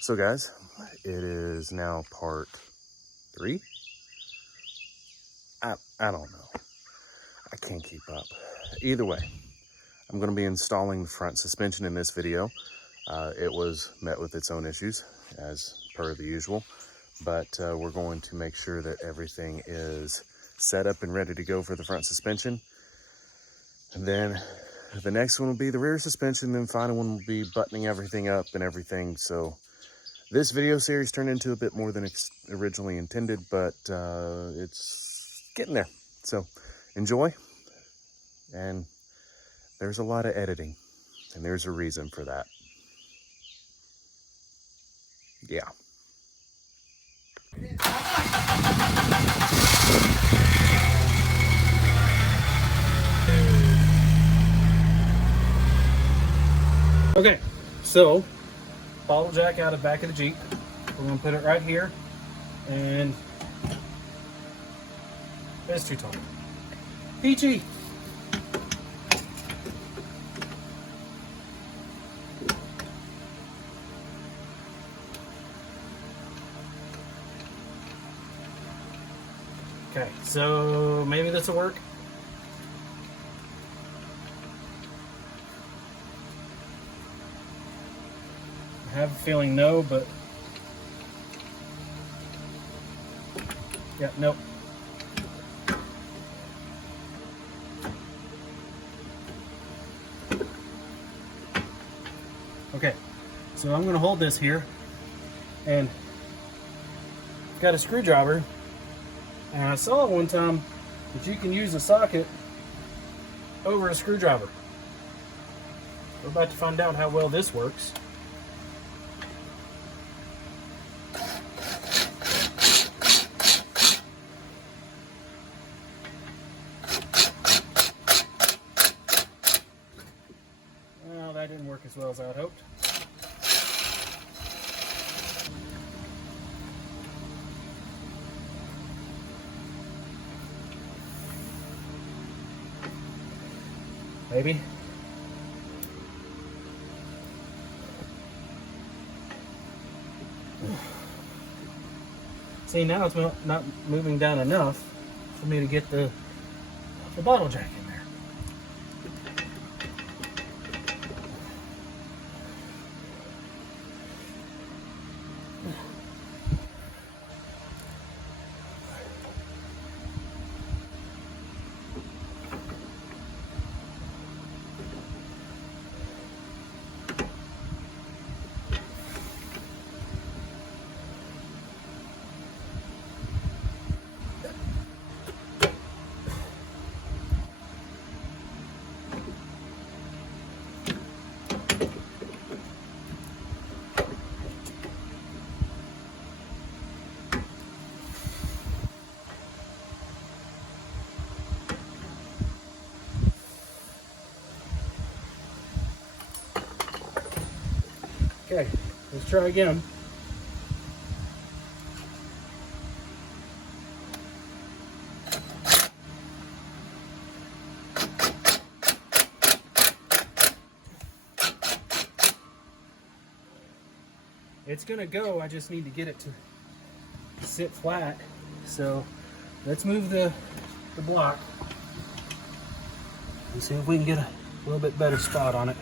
So guys, it is now part 3. I don't know. I can't keep up. Either way, I'm going to be installing the front suspension in this video. It was met with its own issues, as per the usual, but we're going to make sure that everything is set up and ready to go for the front suspension. And then the next one will be the rear suspension, then the final one will be buttoning everything up and everything. So this video series turned into a bit more than originally intended, but it's getting there. So enjoy. And there's a lot of editing, and there's a reason for that. Yeah. Okay, so bottle jack out of the back of the Jeep. We're gonna put it right here, and it's too tall. Peachy. Okay, so maybe this will work. I have a feeling no, but yeah, nope. Okay, so I'm going to hold this here, and I've got a screwdriver, and I saw one time that you can use a socket over a screwdriver. We're about to find out how well this works. Well, that didn't work as well as I had hoped. Maybe. See, now it's not moving down enough for me to get the bottle jack in there. Okay, let's try again. It's gonna go, I just need to get it to sit flat. So let's move the block and see if we can get a little bit better spot on it.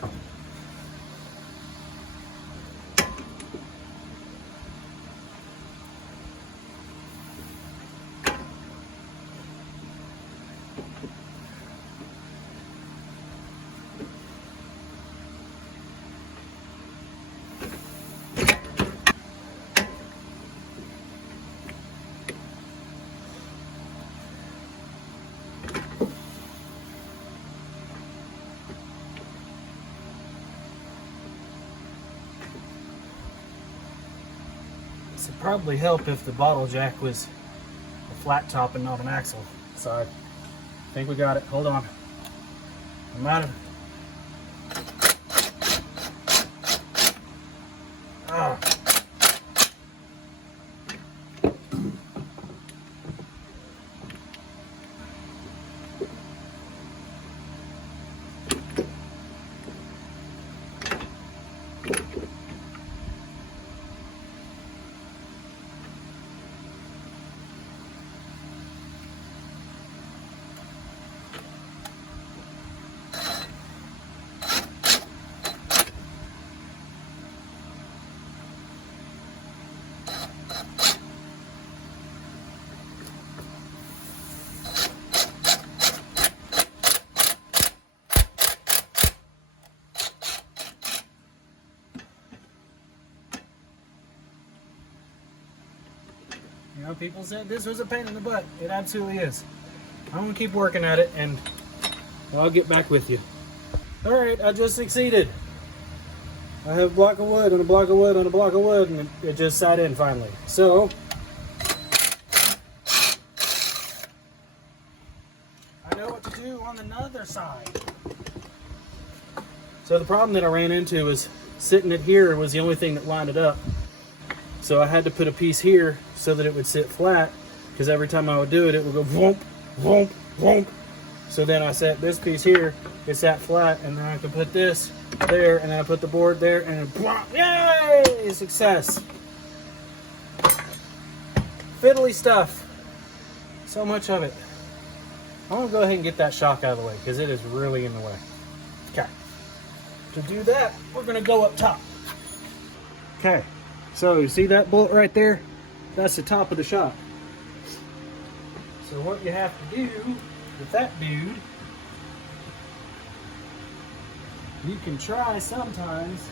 This would probably help if the bottle jack was a flat top and not an axle side. I think we got it. Hold on. I'm out of. Ah. know, people said this was a pain in the butt. It absolutely is. I'm gonna keep working at it, and I'll get back with you. All right, I just succeeded. I have a block of wood and a block of wood and a block of wood, and it just sat in finally. So I know what to do on the other side. So the problem that I ran into was sitting it here was the only thing that lined it up. So I had to put a piece here so that it would sit flat, because every time I would do it, it would go whoomp, whoomp, whoomp. So then I set this piece here, it sat flat, and then I could put this there, and then I put the board there, and yay! Success! Fiddly stuff. So much of it. I'm gonna go ahead and get that shock out of the way, because it is really in the way. Okay. To do that, we're gonna go up top. Okay. So you see that bolt right there? That's the top of the shock. So what you have to do with that dude, you can try sometimes,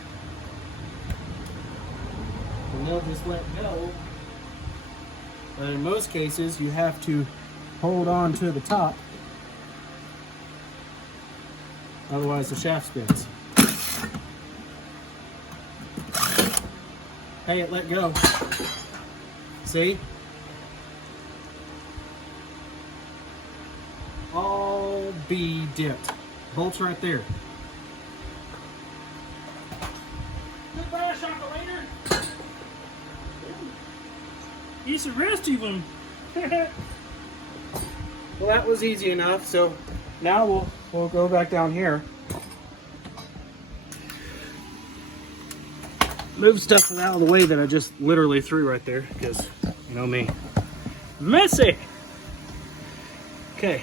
and they'll just let go. But in most cases, you have to hold on to the top. Otherwise, the shaft spins. Hey, it let go. See? All be dipped. Bolts right there. Goodbye, Chocolator. It's the rest of them. Well, that was easy enough. So now we'll go back down here. Move stuff out of the way that I just literally threw right there, because you know me. Messy! Okay.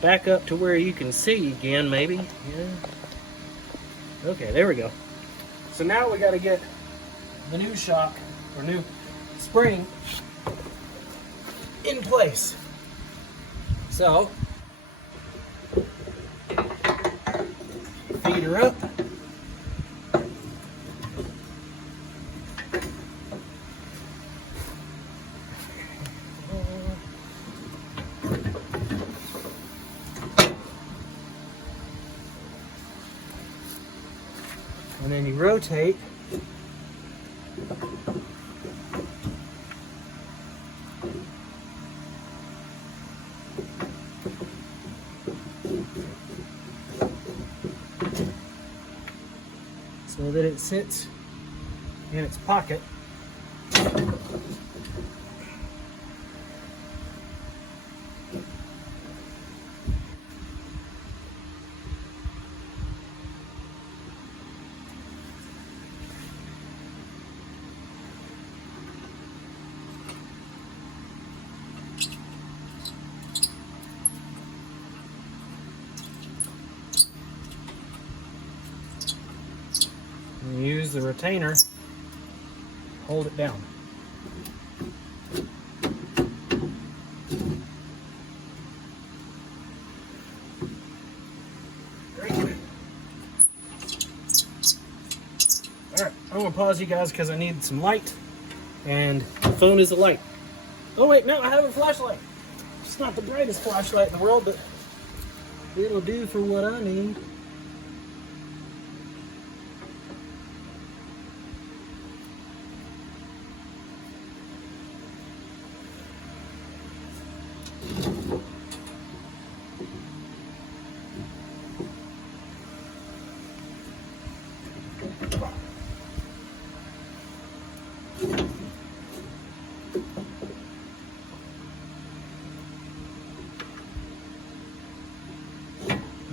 Back up to where you can see again, maybe. Yeah. Okay, there we go. So now we got to get the new shock, or new spring, in place. So, feed her up. And then you rotate. So that it sits in its pocket. And use the retainer, hold it down. Great. Alright, I'm going to pause you guys because I need some light, and the phone is a light. Oh wait, no, I have a flashlight. It's not the brightest flashlight in the world, but it'll do for what I need.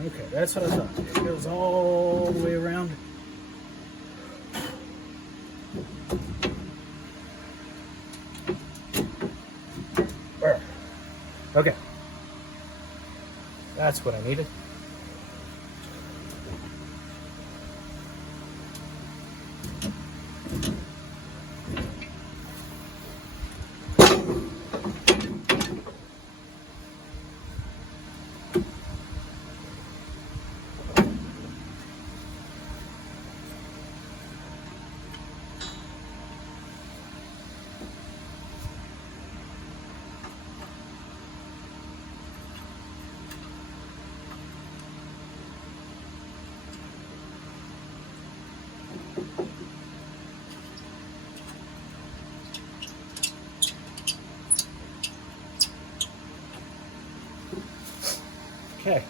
Okay, that's what I thought. It goes all the way around. Okay. That's what I needed. Okay.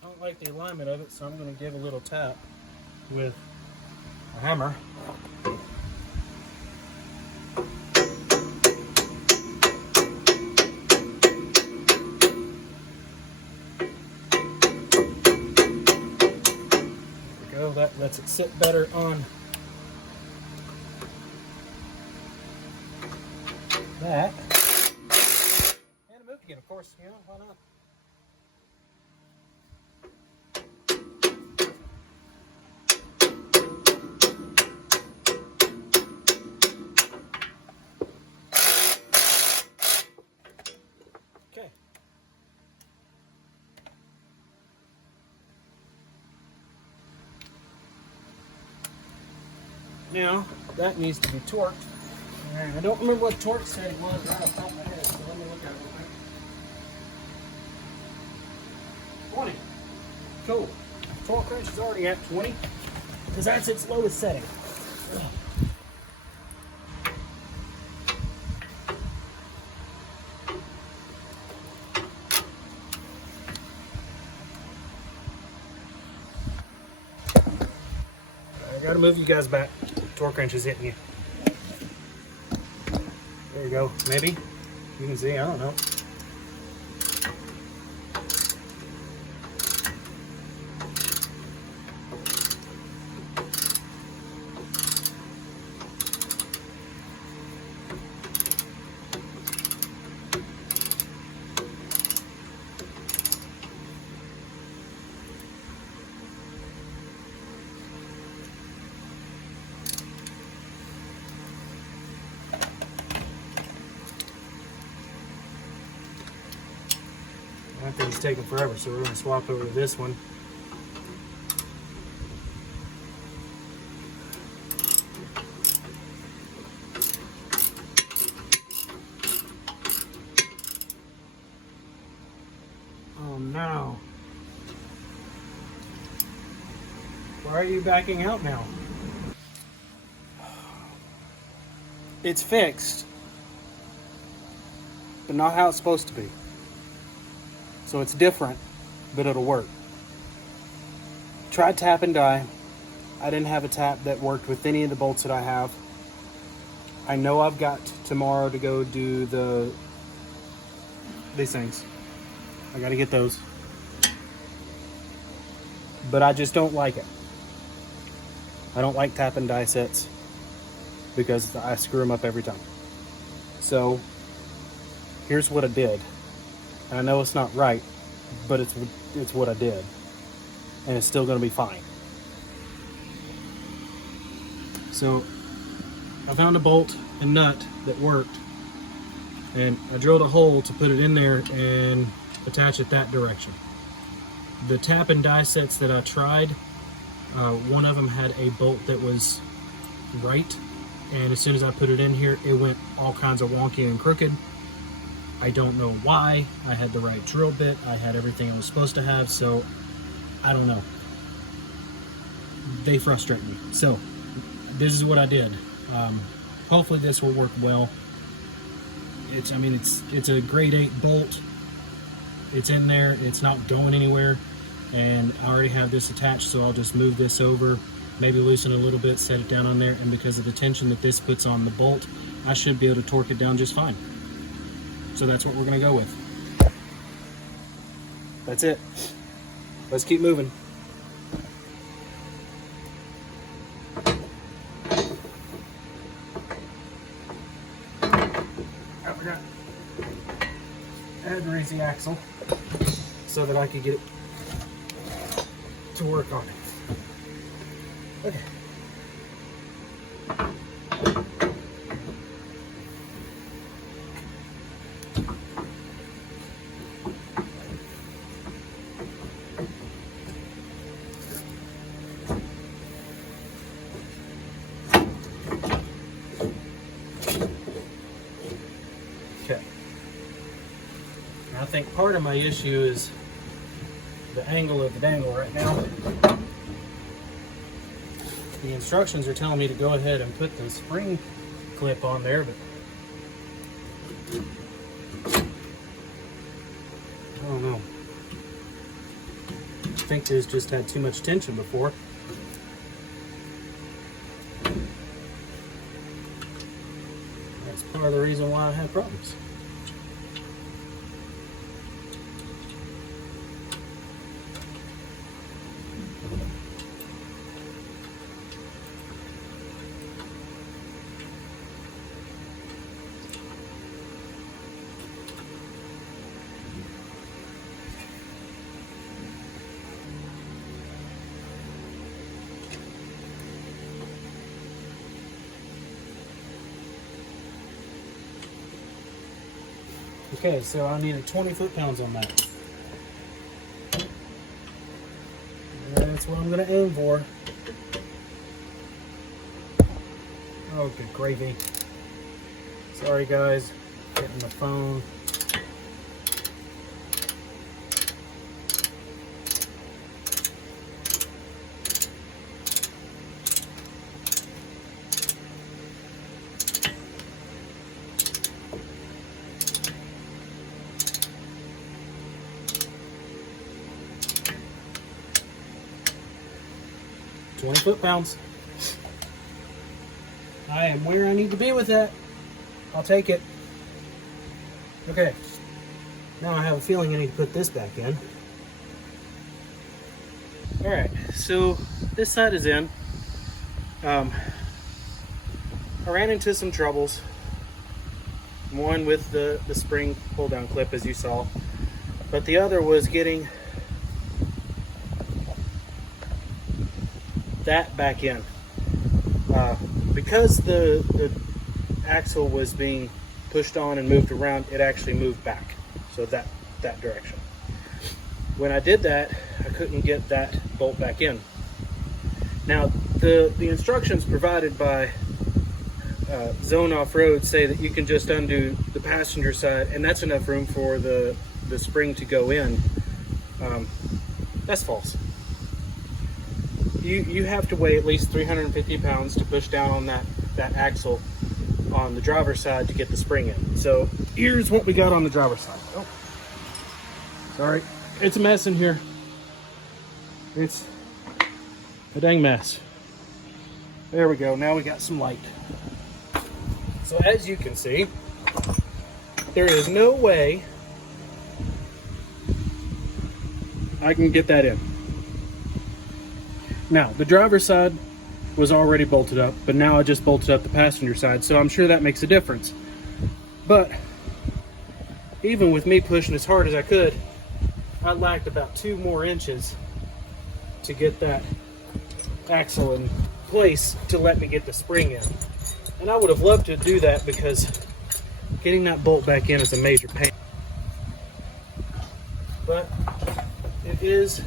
I don't like the alignment of it, so I'm going to give a little tap with a hammer. There we go. That lets it sit better on that. And move again, of course. You know, why not? Okay. Now, that needs to be torqued. And I don't remember what torque setting was right off the top of my head, so let me look at it real quick. 20. Cool. Torque wrench is already at 20, because that's its lowest setting. I gotta move you guys back. Torque wrench is hitting you. There you go. Maybe you can see. I don't know. That thing's taking forever, so we're going to swap over to this one. Oh no. Why are you backing out now? It's fixed, but not how it's supposed to be. So it's different, but it'll work. Tried tap and die. I didn't have a tap that worked with any of the bolts that I have. I know I've got tomorrow to go do these things. I gotta get those. But I just don't like it. I don't like tap and die sets because I screw them up every time. So here's what I did. And I know it's not right, but it's what I did. And it's still gonna be fine. So I found a bolt and nut that worked, and I drilled a hole to put it in there and attach it that direction. The tap and die sets that I tried, one of them had a bolt that was right, and as soon as I put it in here, it went all kinds of wonky and crooked. I don't know why. I had the right drill bit, I had everything I was supposed to have, so I don't know. They frustrate me. So this is what I did. Hopefully this will work well. It's a grade 8 bolt. It's in there, it's not going anywhere, and I already have this attached, so I'll just move this over, maybe loosen it a little bit, set it down on there, and because of the tension that this puts on the bolt, I should be able to torque it down just fine. So that's what we're gonna go with. That's it. Let's keep moving. I forgot. I had to raise the axle so that I could get it to work on it. Okay. think part of my issue is the angle of the dangle right now. The instructions are telling me to go ahead and put the spring clip on there, but I don't know. I think this just had too much tension before. That's part of the reason why I had problems. Okay, so I needed 20 foot-pounds on that. That's what I'm going to aim for. Oh, good gravy. Sorry, guys. Getting the phone. "20 foot-pounds. I am where I need to be with that. I'll take it. Okay. Now I have a feeling I need to put this back in. Alright, so this side is in. I ran into some troubles. One with the spring pull down clip, as you saw. But the other was getting that back in. Because the axle was being pushed on and moved around, it actually moved back. So that direction. When I did that, I couldn't get that bolt back in. Now, the instructions provided by Zone Off-Road say that you can just undo the passenger side, and that's enough room for the spring to go in. That's false. You have to weigh at least 350 pounds to push down on that axle on the driver's side to get the spring in. So here's what we got on the driver's side. Oh, sorry, it's a mess in here. It's a dang mess. There we go, now we got some light. So as you can see, there is no way I can get that in. Now, the driver's side was already bolted up, but now I just bolted up the passenger side, so I'm sure that makes a difference. But even with me pushing as hard as I could, I lacked about 2 more inches to get that axle in place to let me get the spring in. And I would have loved to do that because getting that bolt back in is a major pain. But it is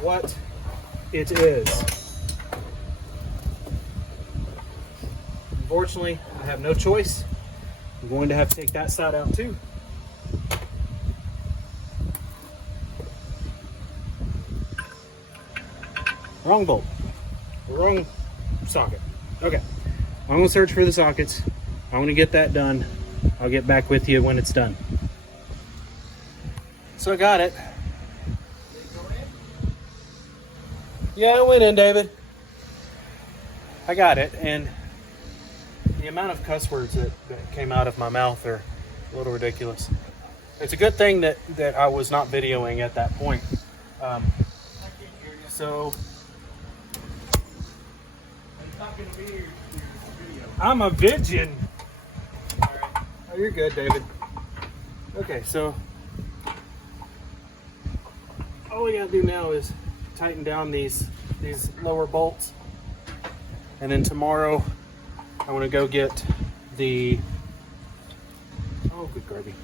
what it is. Unfortunately, I have no choice. I'm going to have to take that side out too. Wrong bolt. Wrong socket. Okay. I'm going to search for the sockets. I'm going to get that done. I'll get back with you when it's done. So I got it. Yeah, it went in, David. I got it, and the amount of cuss words that came out of my mouth are a little ridiculous. It's a good thing that I was not videoing at that point. So it's not going to be your video. I'm a virgin. All right. Oh, you're good, David. Okay, so all we got to do now is tighten down these lower bolts, and then tomorrow I want to go get the good gravy.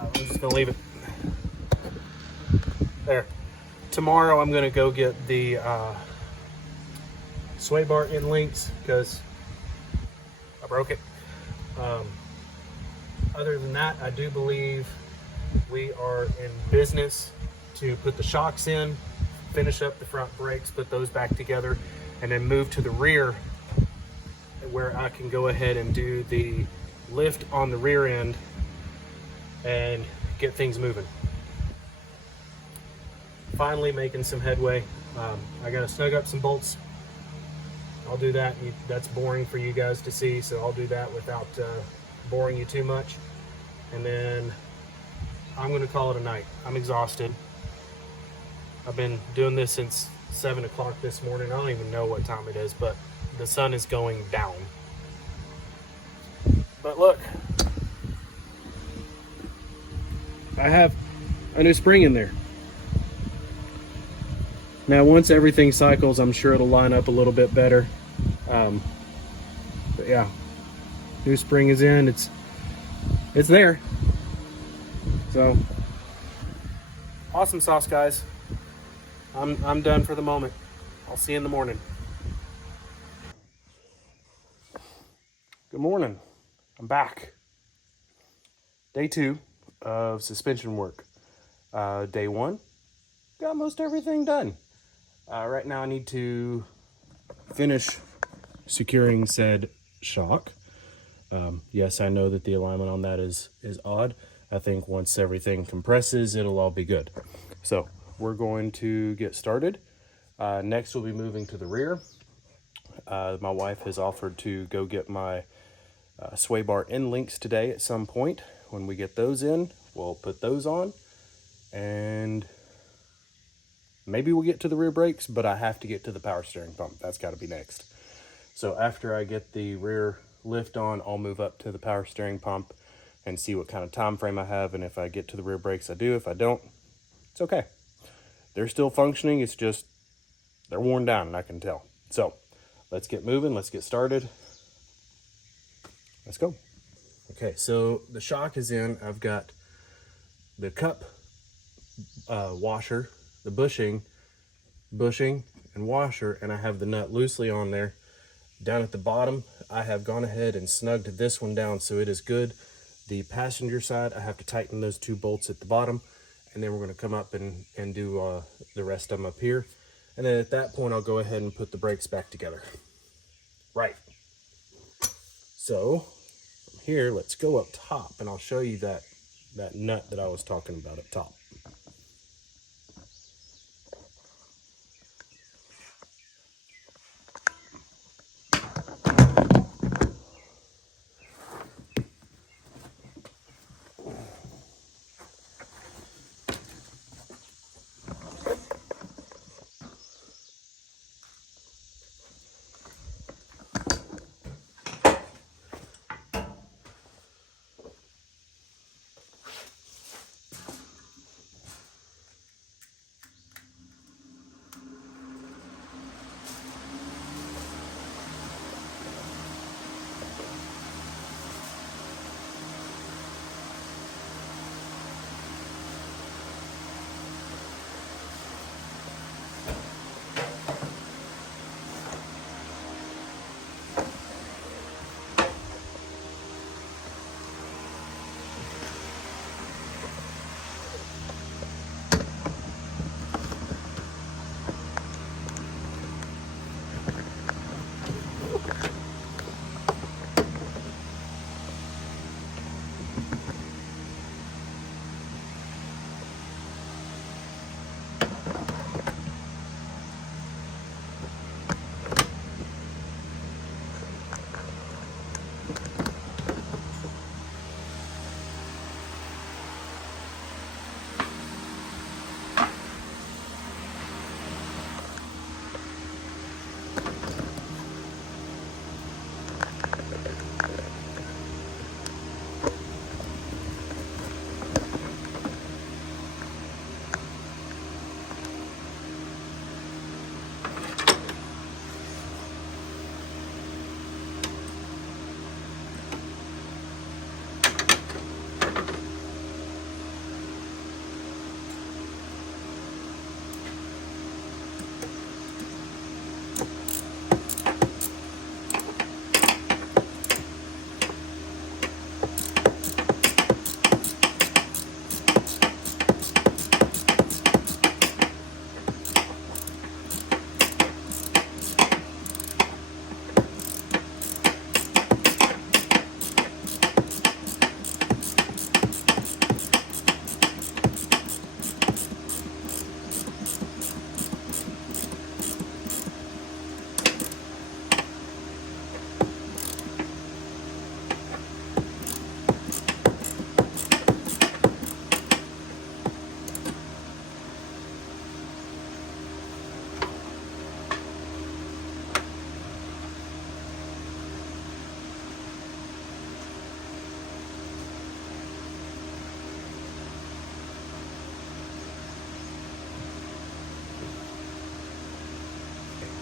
I'm just gonna leave it there. Tomorrow I'm gonna go get the sway bar end links because I broke it. Other than that, I do believe we are in business to put the shocks in, finish up the front brakes, put those back together, and then move to the rear where I can go ahead and do the lift on the rear end and get things moving. Finally making some headway. I gotta snug up some bolts. I'll do that. That's boring for you guys to see, so I'll do that without boring you too much. And then I'm gonna call it a night. I'm exhausted. I've been doing this since 7 o'clock this morning. I don't even know what time it is, but the sun is going down. But look, I have a new spring in there. Now, once everything cycles, I'm sure it'll line up a little bit better. But yeah, new spring is in. It's there. So, awesome sauce, guys. I'm done for the moment. I'll see you in the morning. Good morning. I'm back. Day 2 of suspension work. Day 1, got most everything done. Right now I need to finish securing said shock. Yes, I know that the alignment on that is odd. I think once everything compresses, it'll all be good. So we're going to get started. Next we'll be moving to the rear. My wife has offered to go get my sway bar end links today at some point. When we get those in, we'll put those on, and maybe we'll get to the rear brakes, but I have to get to the power steering pump. That's got to be next. So after I get the rear lift on, I'll move up to the power steering pump and see what kind of time frame I have, and if I get to the rear brakes, I do. If I don't, it's okay. They're still functioning, it's just they're worn down, and I can tell. So let's get moving, let's get started. Let's go. Okay, so the shock is in. I've got the cup washer, the bushing and washer, and I have the nut loosely on there. Down at the bottom, I have gone ahead and snugged this one down so it is good. The passenger side, I have to tighten those 2 bolts at the bottom, and then we're going to come up and do the rest of them up here. And then at that point, I'll go ahead and put the brakes back together. Right. So from here, let's go up top, and I'll show you that nut that I was talking about up top.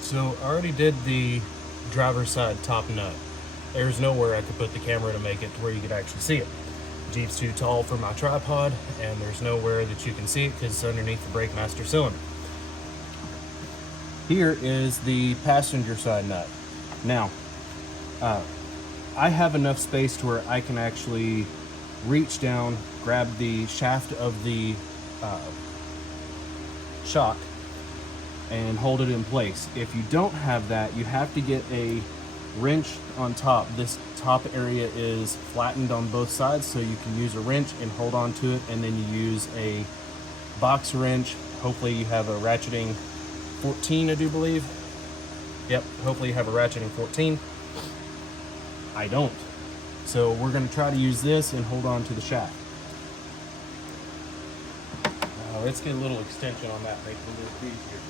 So I already did the driver's side top nut. There's nowhere I could put the camera to make it to where you could actually see it. Jeep's too tall for my tripod, and there's nowhere that you can see it because it's underneath the brake master cylinder. Here is the passenger side nut. Now, I have enough space to where I can actually reach down, grab the shaft of the shock, and hold it in place. If you don't have that, you have to get a wrench on top. This top area is flattened on both sides, so you can use a wrench and hold on to it, and then you use a box wrench. Hopefully you have a ratcheting 14, I do believe. Yep, hopefully you have a ratcheting 14. I don't. So we're going to try to use this and hold on to the shaft. Let's get a little extension on that, make it a little easier.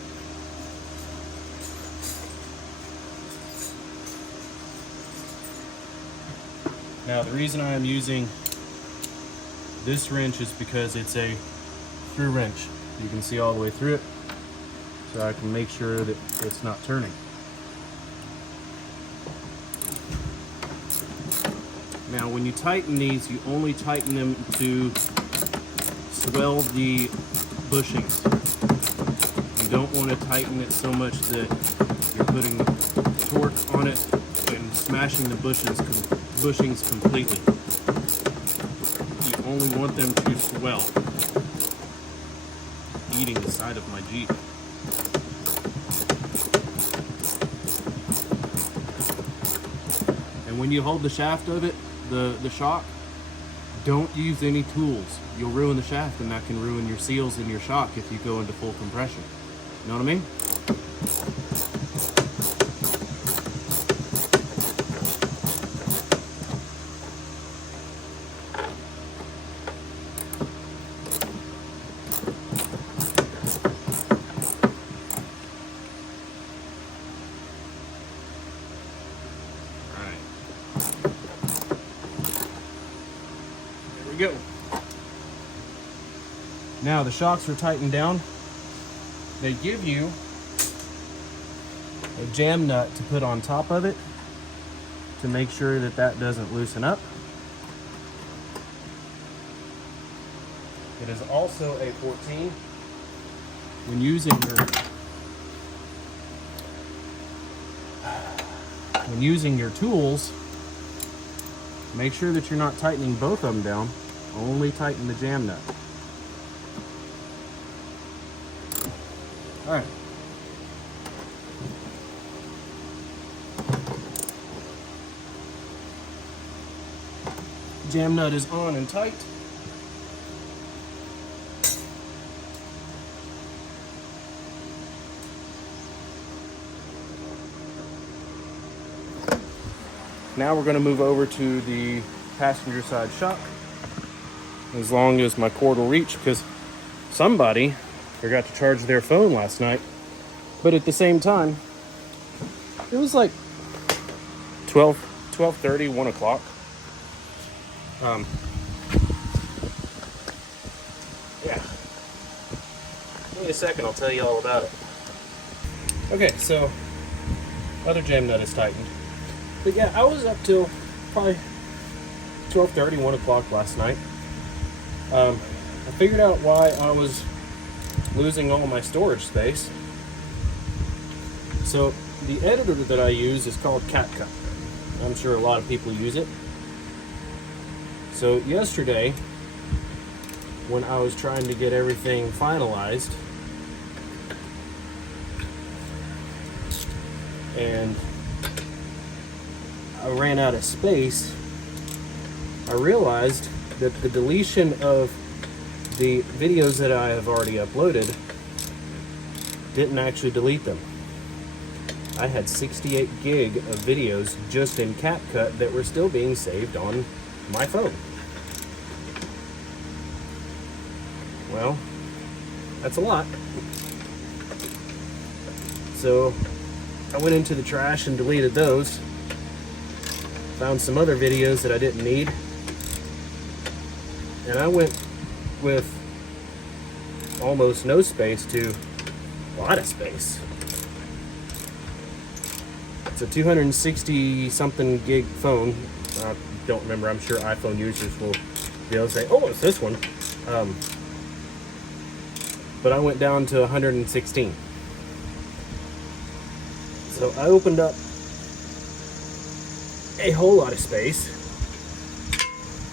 Now the reason I am using this wrench is because it's a through wrench. You can see all the way through it, so I can make sure that it's not turning. Now when you tighten these, you only tighten them to swell the bushings. You don't want to tighten it so much that you're putting torque on it and smashing the bushings completely. You only want them to swell, eating the side of my Jeep. And when you hold the shaft of it, the shock, don't use any tools. You'll ruin the shaft, and that can ruin your seals in your shock if you go into full compression. You know what I mean? Go. Now the shocks are tightened down. They give you a jam nut to put on top of it to make sure that that doesn't loosen up. It is also a 14. When using your tools, make sure that you're not tightening both of them down. Only tighten the jam nut. All right. Jam nut is on and tight. Now we're going to move over to the passenger side shock, as long as my cord will reach, because somebody forgot to charge their phone last night. But at the same time, it was like 12:30, 1 o'clock. Yeah. Give me a second, I'll tell you all about it. Okay, so other jam nut is tightened. But yeah, I was up till probably 12:30, 1 o'clock last night. I figured out why I was losing all my storage space. So the editor that I use is called CapCut. I'm sure a lot of people use it. So yesterday, when I was trying to get everything finalized, and I ran out of space, I realized that the deletion of the videos that I have already uploaded didn't actually delete them. I had 68 gig of videos just in CapCut that were still being saved on my phone. Well, that's a lot. So I went into the trash and deleted those. Found some other videos that I didn't need. And I went with almost no space to a lot of space. It's a 260 something gig phone. I don't remember. I'm sure iPhone users will be able to say, oh, it's this one. But I went down to 116. So I opened up a whole lot of space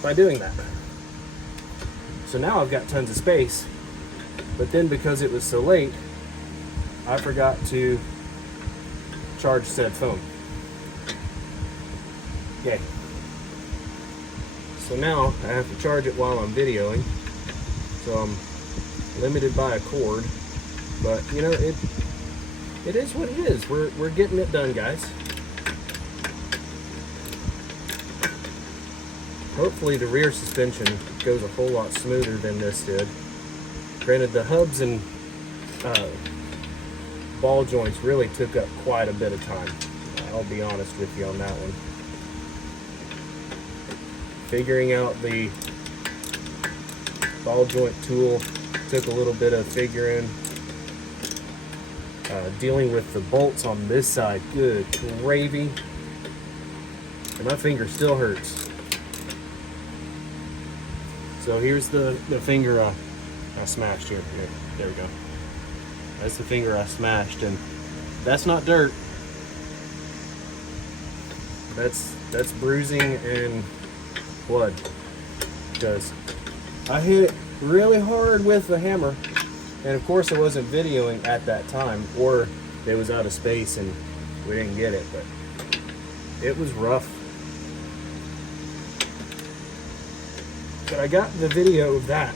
by doing that. So now I've got tons of space, but then because it was so late, I forgot to charge said phone. Yay. So now I have to charge it while I'm videoing. So I'm limited by a cord, but you know, it is what it is. We're getting it done, guys. Hopefully the rear suspension goes a whole lot smoother than this did. Granted, the hubs and ball joints really took up quite a bit of time. I'll be honest with you on that one. Figuring out the ball joint tool took a little bit of figuring. Dealing with the bolts on this side, good gravy. And my finger still hurts. So here's the finger I smashed here. There we go. That's the finger I smashed, and that's not dirt. That's bruising and blood, because I hit it really hard with the hammer, and of course I wasn't videoing at that time, or it was out of space and we didn't get it, but it was rough. But I got the video of that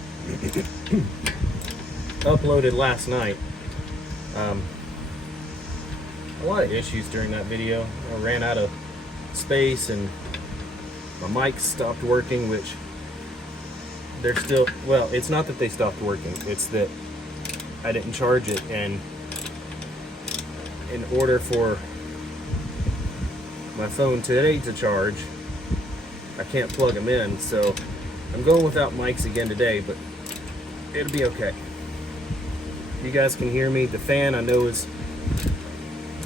uploaded last night. A lot of issues during that video. I ran out of space and my mic stopped working, which they're still, well, it's not that they stopped working, it's that I didn't charge it, and in order for my phone today to charge, I can't plug them in, so I'm going without mics again today, but it'll be okay. You guys can hear me. The fan I know is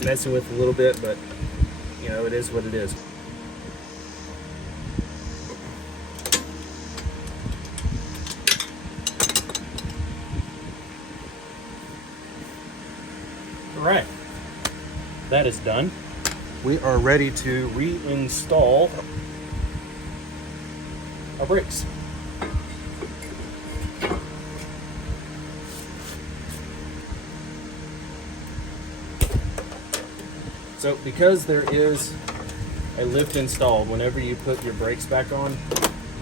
messing with a little bit, but you know, it is what it is. All right, that is done. We are ready to reinstall our brakes. So because there is a lift installed, whenever you put your brakes back on,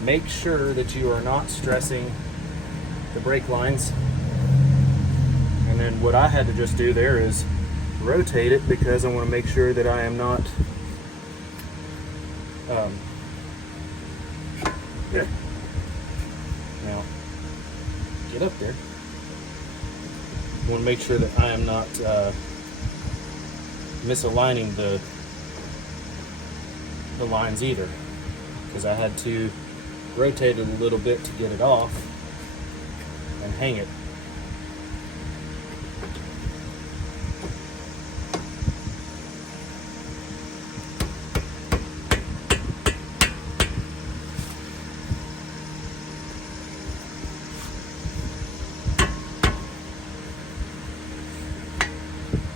make sure that you are not stressing the brake lines. And then what I had to just do there is rotate it, because I want to make sure that I am not now get up there. I want to make sure that I am not misaligning the lines either, because I had to rotate it a little bit to get it off and hang it.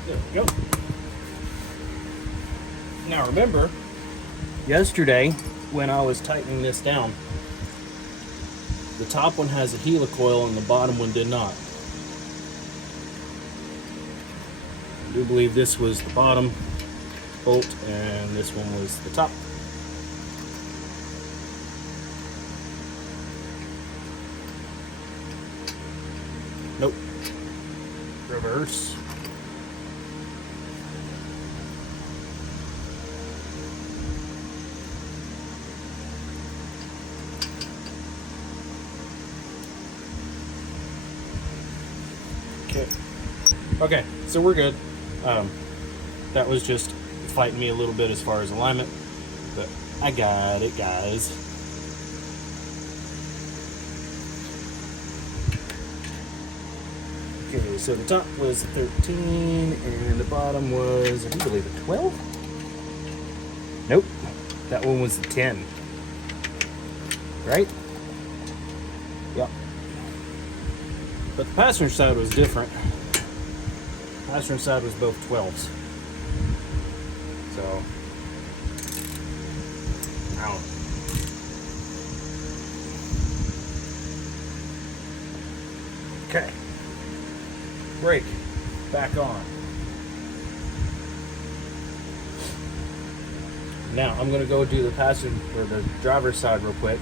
There we go. Now remember, yesterday when I was tightening this down, the top one has a helicoil and the bottom one did not. I do believe this was the bottom bolt and this one was the top. Nope. Reverse. Okay, so we're good. That was just fighting me a little bit as far as alignment, but I got it, guys. Okay, so the top was 13 and the bottom was, I do believe, a 12? Nope, that one was a 10. Right? Yep. But the passenger side was different. Passenger side was both 12s. So, ow. Okay. Brake back on. Now I'm gonna go do the passenger or the driver's side real quick,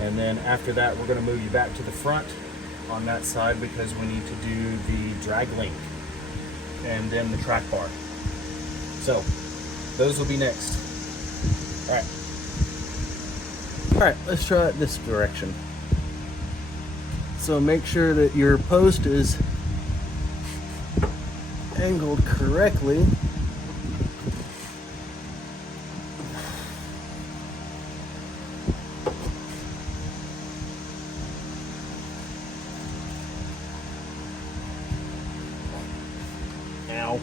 and then after that we're gonna move you back to the front on that side because we need to do the drag link and then the track bar. So those will be next. All right, let's try it this direction. So make sure that your post is angled correctly. Ow.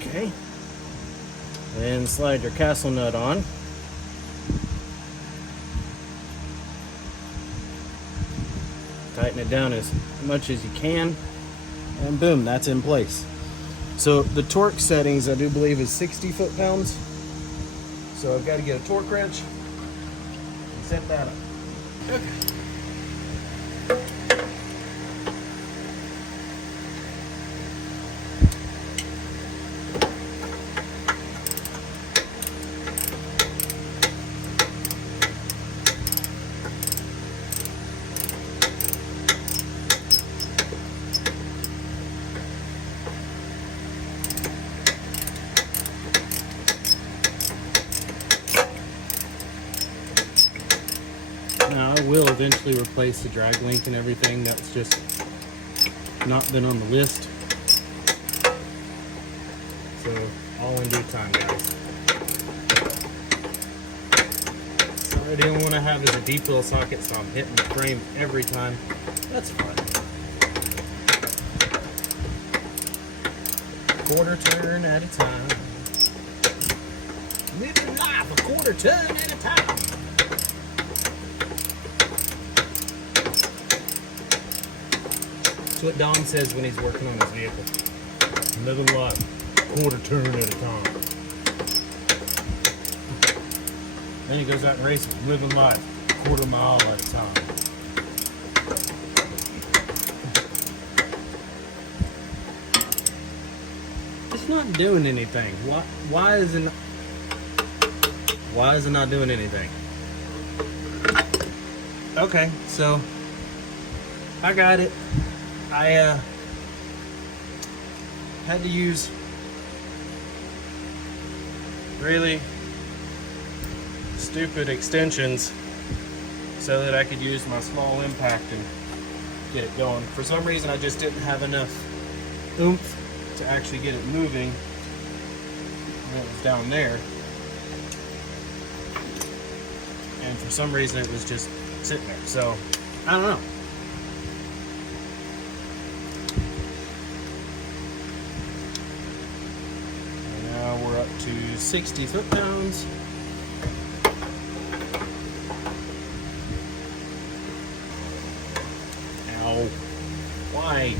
Okay. Then slide your castle nut on. Tighten it down as much as you can, and boom, that's in place. So the torque settings I do believe is 60 foot-pounds. So I've got to get a torque wrench and set that up. Okay. Now I will eventually replace the drag link and everything. That's just not been on the list. So all in due time, guys. So the only one I have is a deep wheel socket, so I'm hitting the frame every time. That's fun. Quarter turn at a time. Living life a quarter turn at a time. That's what Don says when he's working on his vehicle. Living life, quarter turn at a time. Then he goes out and races, living life, quarter mile at a time. It's not doing anything. Why is it not doing anything? Okay, so I got it. I had to use really stupid extensions so that I could use my small impact and get it going. For some reason I just didn't have enough oomph to actually get it moving. And it was down there. And for some reason it was just sitting there. So I don't know. We're up to 60 foot-pounds. Ow. Why?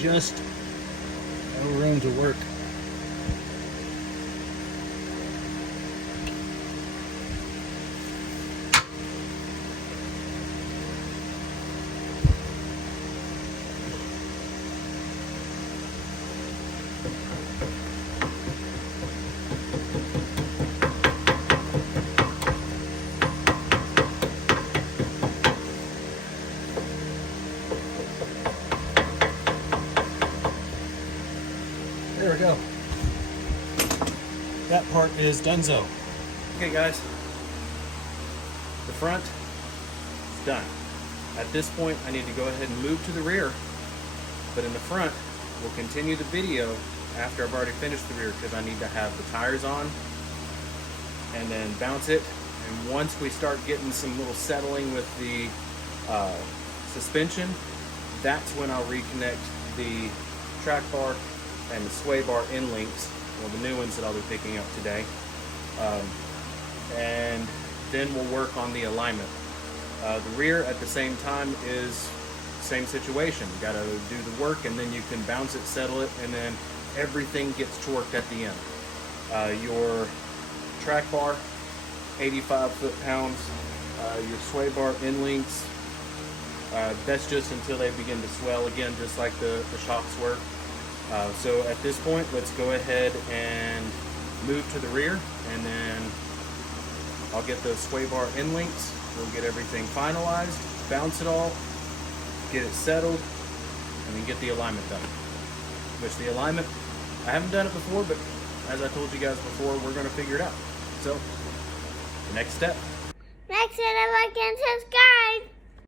Just no room to work. There we go. That part is donezo. Okay guys, the front is done. At this point, I need to go ahead and move to the rear, but in the front, we'll continue the video after I've already finished the rear because I need to have the tires on and then bounce it. And once we start getting some little settling with the suspension, that's when I'll reconnect the track bar and the sway bar end links, well, the new ones that I'll be picking up today. And then we'll work on the alignment. The rear at the same time is same situation. You gotta do the work and then you can bounce it, settle it, and then everything gets torqued at the end. Your track bar, 85 foot-pounds. Your sway bar end links, that's just until they begin to swell again, just like the shocks were. So at this point, let's go ahead and move to the rear, and then I'll get those sway bar end links. We'll get everything finalized, bounce it all, get it settled, and then get the alignment done. Which the alignment, I haven't done it before, but as I told you guys before, we're gonna figure it out. So, the next step. Make sure to like and subscribe.